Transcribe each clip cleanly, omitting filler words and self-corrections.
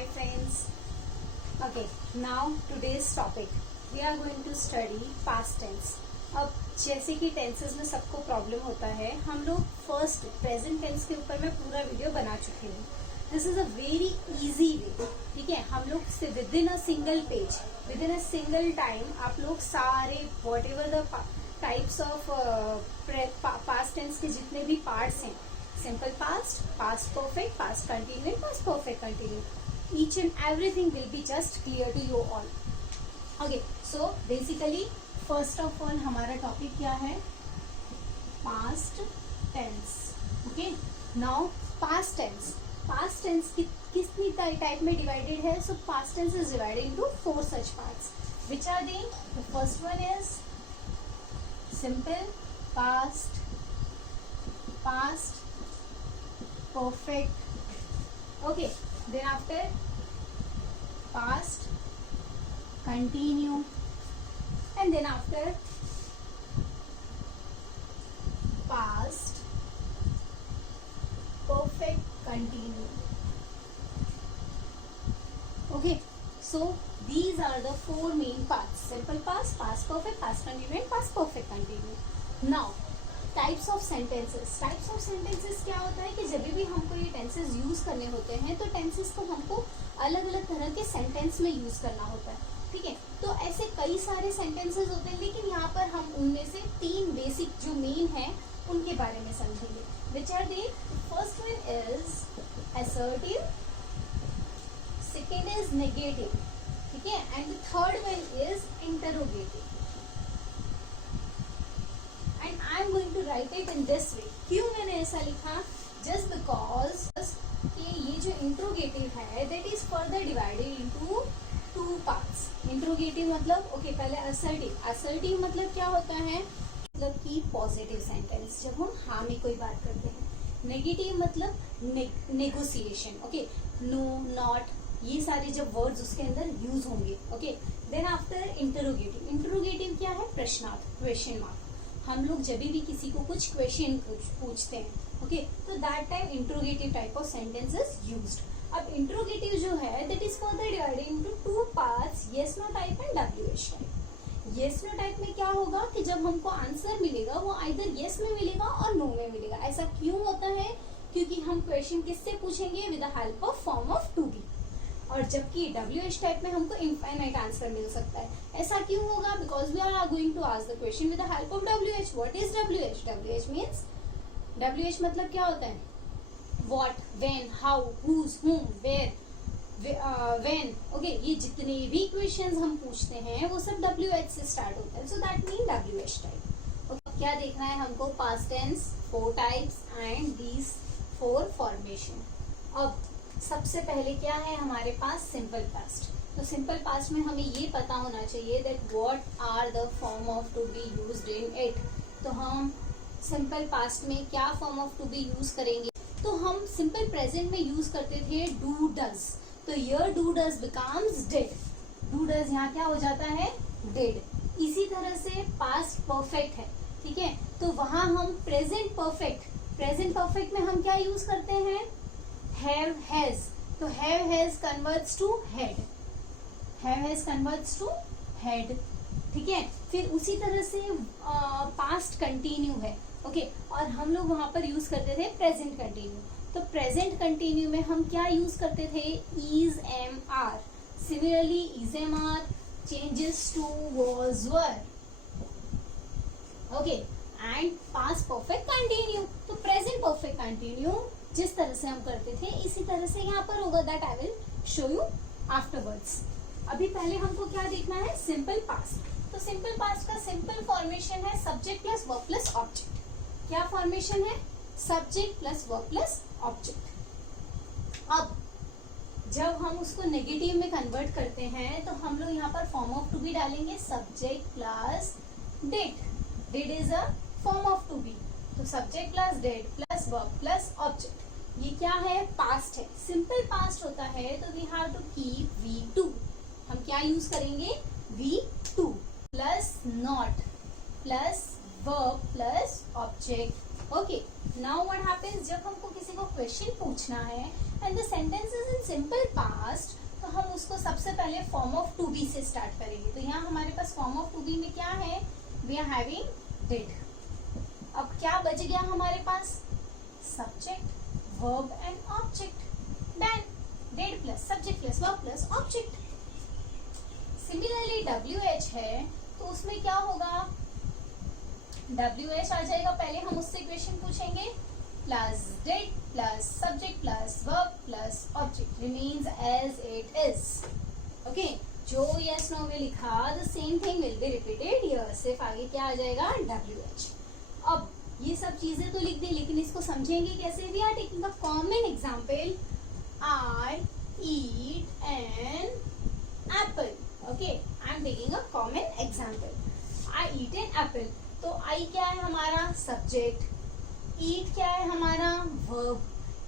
Hi friends. Okay, now today's topic we are going to study past tense. अब जैसे कि tenses में सबको प्रॉब्लम होता है, हम लोग फर्स्ट प्रेजेंट टेंस के ऊपर मैं पूरा वीडियो बना चुकी हूँ. This is a very easy way. ठीक है, हम लोग से within a single page, within a single time आप लोग सारे whatever the types of past tense के जितने भी पार्ट्स हैं, simple past, past perfect, past continuous, past perfect continuous, each and everything will be just clear to you all. Okay, so basically first of all हमारा topic क्या है? past tense. Okay, now past tense. past tense कितनी type में divided है? So past tense is divided into 4 such parts. Which are they? The first one is simple past, past perfect. Okay, then after past continue, and then after past perfect continue. Okay, so these are the 4 main parts: simple past, past perfect, past continue, and past perfect continue. Now types of sentences. Types of sentences क्या होता है कि जब भी हमको ये tenses use करने होते हैं तो टेंसेस को हमको अलग अलग तरह के सेंटेंस में यूज करना होता है. ठीक है, तो ऐसे कई सारे सेंटेंसेस होते हैं, लेकिन यहाँ पर हम उनमें से 3 बेसिक जो मेन है उनके बारे में समझेंगे. Which are they? First one is assertive, second is negative, ठीक है, and third one is interrogative. And I am going to write it in this way. क्यों मैंने ऐसा लिखा? Just because कि ये जो इंट्रोगेटिव है that is further divided into 2 parts. Interrogative मतलब ओके, पहले असर्टिव. असर्टिव मतलब क्या होता है? मतलब कि पॉजिटिव सेंटेंस, जब हम हाँ में कोई बात करते हैं. नेगेटिव मतलब नेगोशिएशन. ओके, नो, नॉट, ये सारे जब वर्ड्स उसके अंदर यूज होंगे. Okay, then after interrogative. Interrogative क्या है? प्रश्नार्थ, क्वेश्चन मार्क. हम लोग जब भी किसी को कुछ क्वेश्चन पूछते हैं, ओके, तो that time interrogative type of sentences used. अब इंट्रोगेटिव जो है that is further divided into 2 parts, yes no type and WH type. Yes no type में क्या होगा कि जब हमको आंसर मिलेगा वो आइदर यस में मिलेगा और नो में मिलेगा. ऐसा क्यों होता है? क्योंकि हम क्वेश्चन किससे पूछेंगे? With the help of form of to be. और जबकि डब्ल्यूएच टाइप में हमको इनफाइनाइट आंसर मिल सकता है. ऐसा क्यों होगा? Because we are going to ask the question with the help of WH. What is WH? WH means, WH मतलब क्या होता है? What, when, how, whose, whom, where, when. Okay, ये जितने भी क्वेश्चंस हम पूछते हैं वो सब डब्ल्यूएच से स्टार्ट होता है. So that mean WH type. Okay, क्या देखना है हमको? Past tense, 4 types and these 4 formation. अब सबसे पहले क्या है हमारे पास? Simple past. तो सिंपल पास्ट में हमें ये पता होना चाहिए that what are the form of to be used in it. तो हम सिंपल पास्ट में क्या form of to be use करेंगे? तो हम सिंपल प्रेजेंट में यूज करते थे डू डज. तो यर do does becomes did. Do does यहाँ क्या हो जाता है? डिड. इसी तरह से पास्ट परफेक्ट है, ठीक है, तो वहां हम प्रेजेंट परफेक्ट. प्रेजेंट परफेक्ट में हम क्या यूज करते हैं? Have has. तो have has converts to had. Have has converts to had, ठीक है. फिर उसी तरह से पास्ट कंटिन्यू है, ओके, और हम लोग वहां पर यूज करते थे प्रेजेंट कंटिन्यू. तो प्रेजेंट कंटिन्यू में हम क्या यूज करते थे? Is, am, are. Similarly is, am, are changes to was, were. Okay, and past perfect continue. तो प्रेजेंट परफेक्ट कंटिन्यू जिस तरह से हम करते थे इसी तरह से यहाँ पर होगा. That I will show you afterwards. अभी पहले हमको क्या देखना है? Simple past. तो सिंपल पास्ट का सिंपल फॉर्मेशन है subject plus verb plus object. क्या फॉर्मेशन है? Subject plus verb plus object. अब जब हम उसको नेगेटिव में कन्वर्ट करते हैं तो हम लोग यहाँ पर फॉर्म ऑफ टू बी डालेंगे, subject plus did. Did is a form of to be. तो subject plus did plus verb plus object. ये क्या है? पास्ट है. सिंपल पास्ट होता है तो we have to keep V2. हम क्या यूज करेंगे? V2 plus not plus verb plus object. Okay, now what happens? जब हमको किसी को क्वेश्चन पूछना है and the sentences in simple past, तो हम उसको सबसे पहले फॉर्म ऑफ टू बी से स्टार्ट करेंगे। तो यहाँ हमारे पास फॉर्म ऑफ टू बी में क्या है, वी आर हैविंग डिड। अब क्या बच गया हमारे पास, subject, verb and object. Then did plus subject plus verb plus object. Similarly WH है, तो उसमें क्या होगा, WH आ जाएगा, पहले हम उससे क्वेश्चन पूछेंगे, plus did plus subject plus verb plus object remains as it is. Okay, जो यस नो में लिखा the same thing will be repeated here, सिर्फ आगे क्या आ जाएगा, WH। अब ये सब चीजें तो लिख दी, लेकिन इसको समझेंगे कैसे, we are taking a common example, I eat an apple. Okay, I am taking a common example, I eat an apple. तो आई क्या है हमारा, सब्जेक्ट, ईट क्या है हमारा, वर्ब।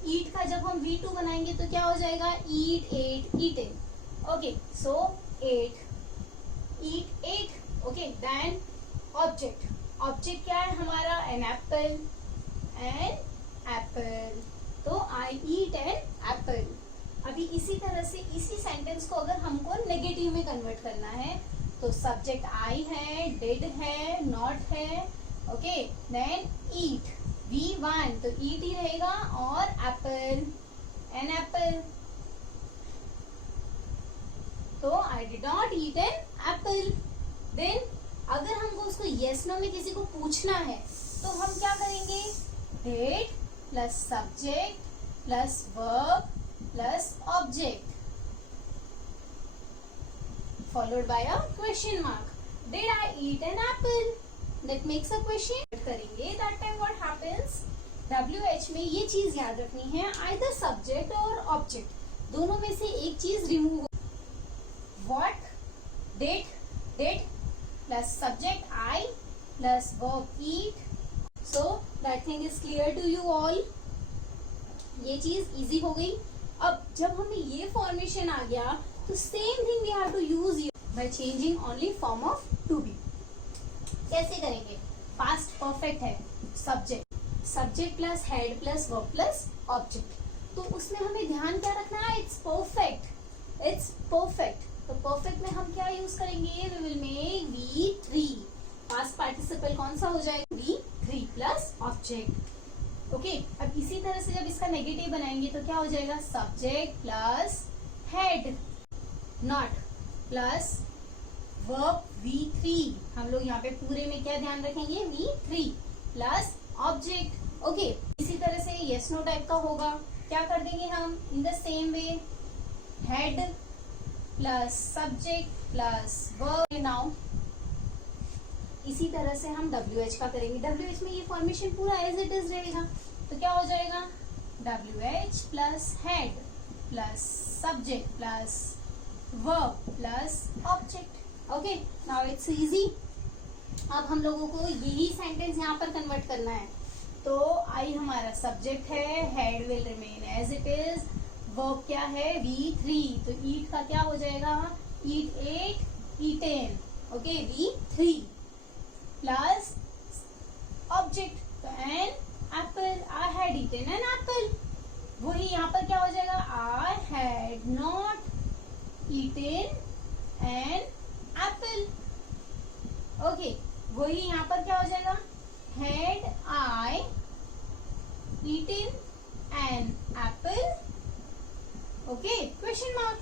ईट का जब हम V2 बनाएंगे तो क्या हो जाएगा, eat ate eaten. Okay, so ate, eat ate. Okay, then object, object क्या है हमारा, एन एप्पल, एन एप्पल। तो आई ईट एन एप्पल। अभी इसी तरह से इसी सेंटेंस को अगर हमको नेगेटिव में कन्वर्ट करना है, तो सब्जेक्ट आई है, डिड है, नॉट है। ओके, देन ईट, V1 तो ईट ही रहेगा, और एप्पल, एन एप्पल। तो I did not eat an apple. Then अगर हमको उसको यस नो में किसी को पूछना है, तो हम क्या करेंगे, did plus subject plus verb plus object followed by a question mark. Did I eat an apple? That makes a question. करेंगे, that time what happens, WH में ये चीज याद रखनी है, either subject और object दोनों में से एक चीज remove. What, did plus subject I plus verb eat. So that thing is clear to you all. ये चीज इजी हो गई। अब जब हमें ये फॉर्मेशन आ गया, तो same thing we have to use by changing only form of to be. कैसे करेंगे, पास्ट परफेक्ट है, subject plus had plus verb plus object, तो उसमें हमें ध्यान क्या रखना है, इट्स परफेक्ट। तो परफेक्ट में हम क्या यूज करेंगे, we will make V3। Past participle कौन सा हो जाएगा, V3 प्लस ऑब्जेक्ट। ओके, अब इसी तरह से जब इसका नेगेटिव बनाएंगे तो क्या हो जाएगा, subject plus head not plus verb V3। हम लोग यहाँ पे पूरे में क्या ध्यान रखेंगे, V3 प्लस ऑब्जेक्ट। ओके, इसी तरह से यस नो टाइप का होगा, क्या कर देंगे हम, in the same way, head plus subject plus verb. Now इसी तरह से हम WH का करेंगे, WH में ये फॉर्मेशन पूरा एज इट इज रहेगा, तो क्या हो जाएगा, WH plus had plus subject plus verb plus object. Okay, now it's easy. अब हम लोगों को यही सेंटेंस यहाँ पर कन्वर्ट करना है, तो आई हमारा सब्जेक्ट है, had will remain as it is, verb क्या है, V3, तो ईट का क्या हो जाएगा, eat ate eaten. Okay, V3 plus object, तो an apple, I had eaten an apple. वही यहाँ पर क्या हो जाएगा, I had not eaten an apple. Okay, वही यहाँ पर क्या हो जाएगा, had I eaten an apple. Okay, question mark,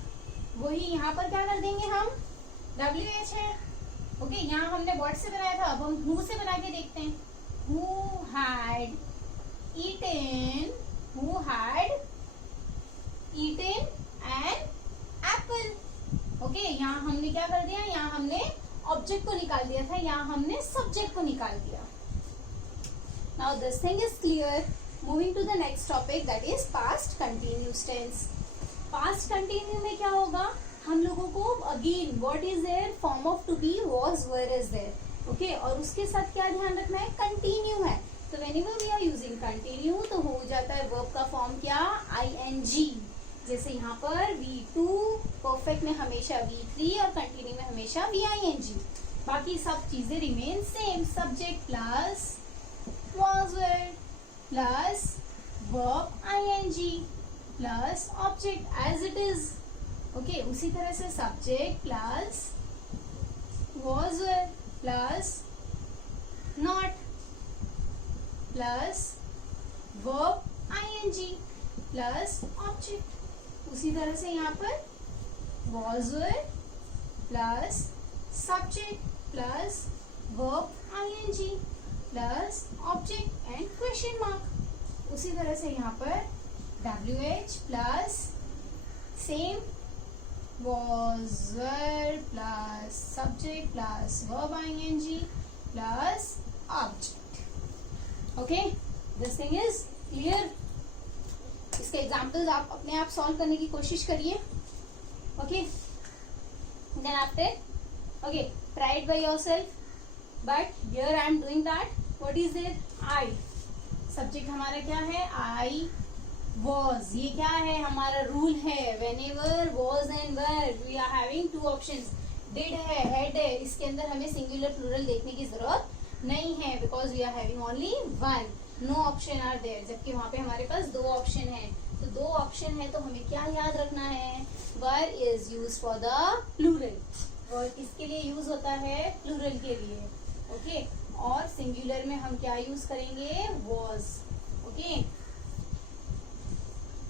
वही यहाँ पर क्या कर देंगे हम, WH है। ओके, यहाँ हमने व्हाट से बनाया था, अब हम हु से बना के देखते हैं, who had eaten an apple. Okay, यहाँ हमने क्या कर दिया, यहाँ हमने ऑब्जेक्ट को निकाल दिया था, यहाँ हमने सब्जेक्ट को निकाल दिया। Now this thing is clear. Moving to the next topic, that is past continuous tense. Past continue में क्या होगा, हम लोगों को again what is there, form of to be, was, were is there. Okay, और उसके साथ क्या ध्यान रखना है, कंटिन्यू है, तो whenever we are using continue तो हो जाता है वर्ब का फॉर्म क्या, ING। जैसे यहाँ पर V2, परफेक्ट में हमेशा V3 और कंटिन्यू में हमेशा VING। बाकी सब चीजें remain same, subject plus was were plus verb ING। Plus object as it is. Okay, उसी तरह से subject plus was were plus not plus verb ing plus object. उसी तरह से यहाँ पर was were plus subject plus verb ing plus object and question mark. उसी तरह से यहाँ पर WH plus same was were plus subject plus verb ing plus object. Okay, this thing is clear. इसके एग्जाम्पल्स आप अपने आप सॉल्व करने की कोशिश करिए. Okay, then after okay try it by yourself. But here I am doing that. What is there? I. Subject हमारा क्या है? I was. ये क्या है? हमारा रूल है. Whenever was and were we are having two options. Did है, had है, इसके अंदर हमें सिंगुलर प्लूरल देखने की जरूरत नहीं है because we are having only one. No option are there. जबकि वहां पे हमारे पास दो ऑप्शन है. तो दो ऑप्शन है तो हमें क्या याद रखना है? Were is use for the plural. Were किसके लिए यूज होता है? प्लूरल के लिए. ओके, और सिंगुलर में हम क्या यूज करेंगे? Was. Okay,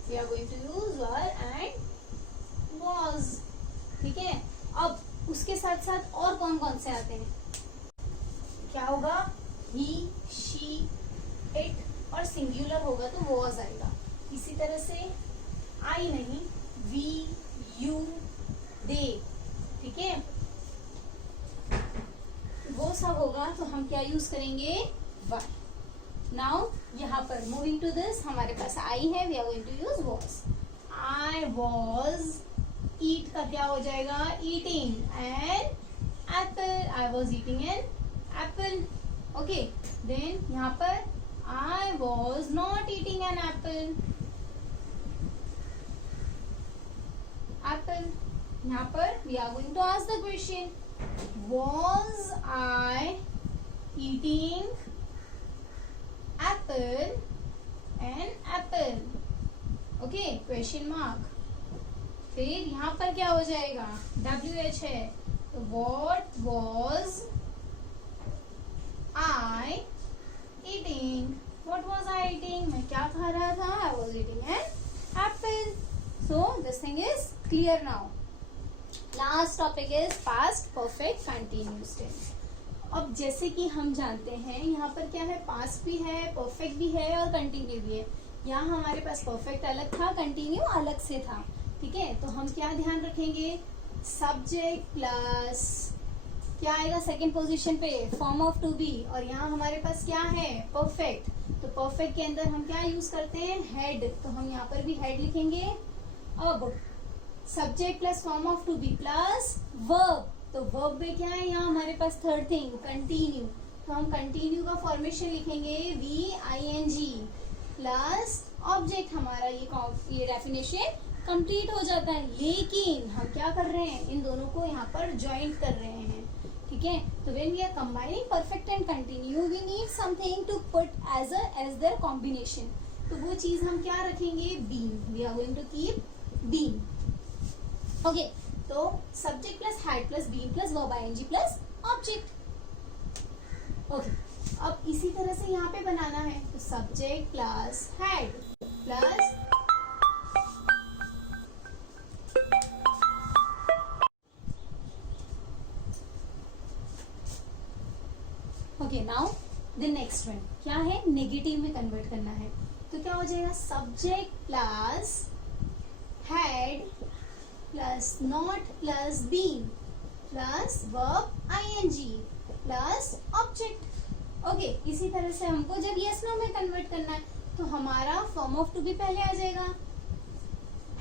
we are going to use were and was. ठीक है. अब उसके साथ साथ और कौन कौन से आते हैं? क्या होगा? ही, शी, इट और सिंगुलर होगा तो वॉज आएगा. इसी तरह से आई नहीं, वी, यू, दे. ठीक है, वो सब होगा तो हम क्या यूज करेंगे? वर. नाउ यहाँ पर मूविंग टू दिस हमारे पास आई है. We are going to use was. I was. Eat का क्या हो जाएगा? Eating an apple. I was eating an apple. Okay, then यहाँ पर I was not eating an apple. Apple. यहाँ पर we are going to ask the question. Was I eating apple? An apple. Okay, question mark. फिर यहाँ पर क्या हो जाएगा? WH है. तो what was I eating? What was I eating? मैं क्या खा रहा था? I was eating an apple. So this thing is clear now. Last topic is past perfect continuous tense. अब जैसे कि हम जानते हैं यहाँ पर क्या है? पास्ट भी है, परफेक्ट भी है और कंटिन्यू भी है. यहाँ हमारे पास परफेक्ट अलग था, कंटिन्यू अलग से था. ठीक है, तो हम क्या ध्यान रखेंगे? सब्जेक्ट प्लस क्या आएगा सेकेंड पोजीशन पे? Form of to be. और यहाँ हमारे पास क्या है? परफेक्ट. तो परफेक्ट के अंदर हम क्या यूज करते हैं? हेड. तो हम यहाँ पर भी हेड लिखेंगे. अब subject plus form of to be plus verb. तो वर्ब में क्या है? यहाँ हमारे पास थर्ड थिंग कंटिन्यू. तो हम कंटिन्यू का फॉर्मेशन लिखेंगे VING प्लस ऑब्जेक्ट. हमारा ये डेफिनेशन कंप्लीट हो जाता है. लेकिन हम क्या कर रहे हैं? इन दोनों को यहाँ पर ज्वाइंट कर रहे हैं. ठीक है, तो when we are combining perfect and continue we need something to put as their combination. तो वो चीज हम क्या रखेंगे? being. we are going to keep being. okay, तो subject plus had plus being plus verb ing plus object. okay, अब इसी तरह से यहाँ पे बनाना है. तो subject plus had plus okay. Now the next one क्या है? नेगेटिव में कन्वर्ट करना है. तो क्या हो जाएगा? Subject plus had plus not plus being plus verb ING plus object. Okay, इसी तरह से हमको जब यस नो में कन्वर्ट करना है तो हमारा फॉर्म ऑफ टू बी पहले आ जाएगा.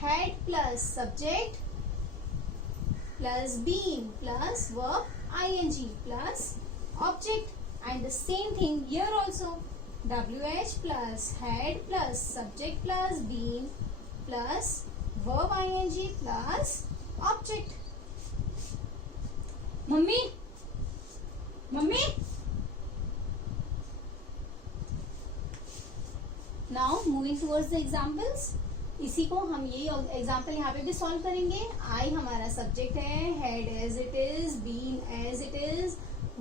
Had plus subject plus being plus verb ING plus object. And the same thing here also. WH plus had plus subject plus being plus verb ing plus object. Mummy mummy. Now moving towards the examples. इसी को हम ये example यहाँ पे भी solve करेंगे. आई हमारा subject है, had as it is, been as it is,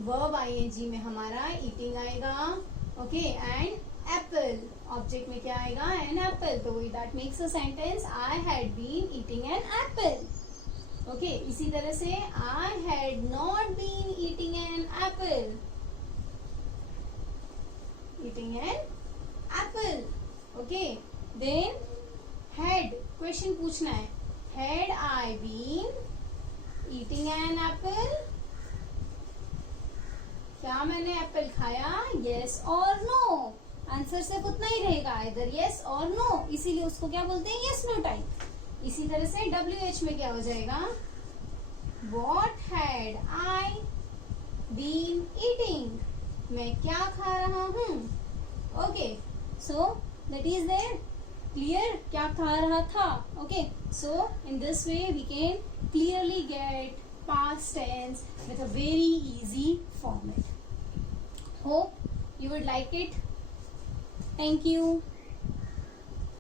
verb ING में हमारा ईटिंग आएगा. ओके, एंड एप्पल ऑब्जेक्ट में क्या आएगा? An apple. तो that makes a sentence I had been eating an apple. Okay, इसी तरह से I had not been eating an apple. Eating an apple. Okay, then had question पूछना है. Had I been eating an apple? क्या मैंने Apple खाया? Yes और no. Answer सिर्फ उतना ही रहेगा, इधर यस और नो. इसीलिए उसको क्या बोलते हैं? Yes no type. इसी तरह से WH में क्या हो जाएगा? What had I been eating? मैं क्या खा रहा हूँ? Okay, so that is there. Clear? क्या खा रहा था? Okay, so in this way we can clearly get past tense with a very easy format. Hope you would like it. Thank you.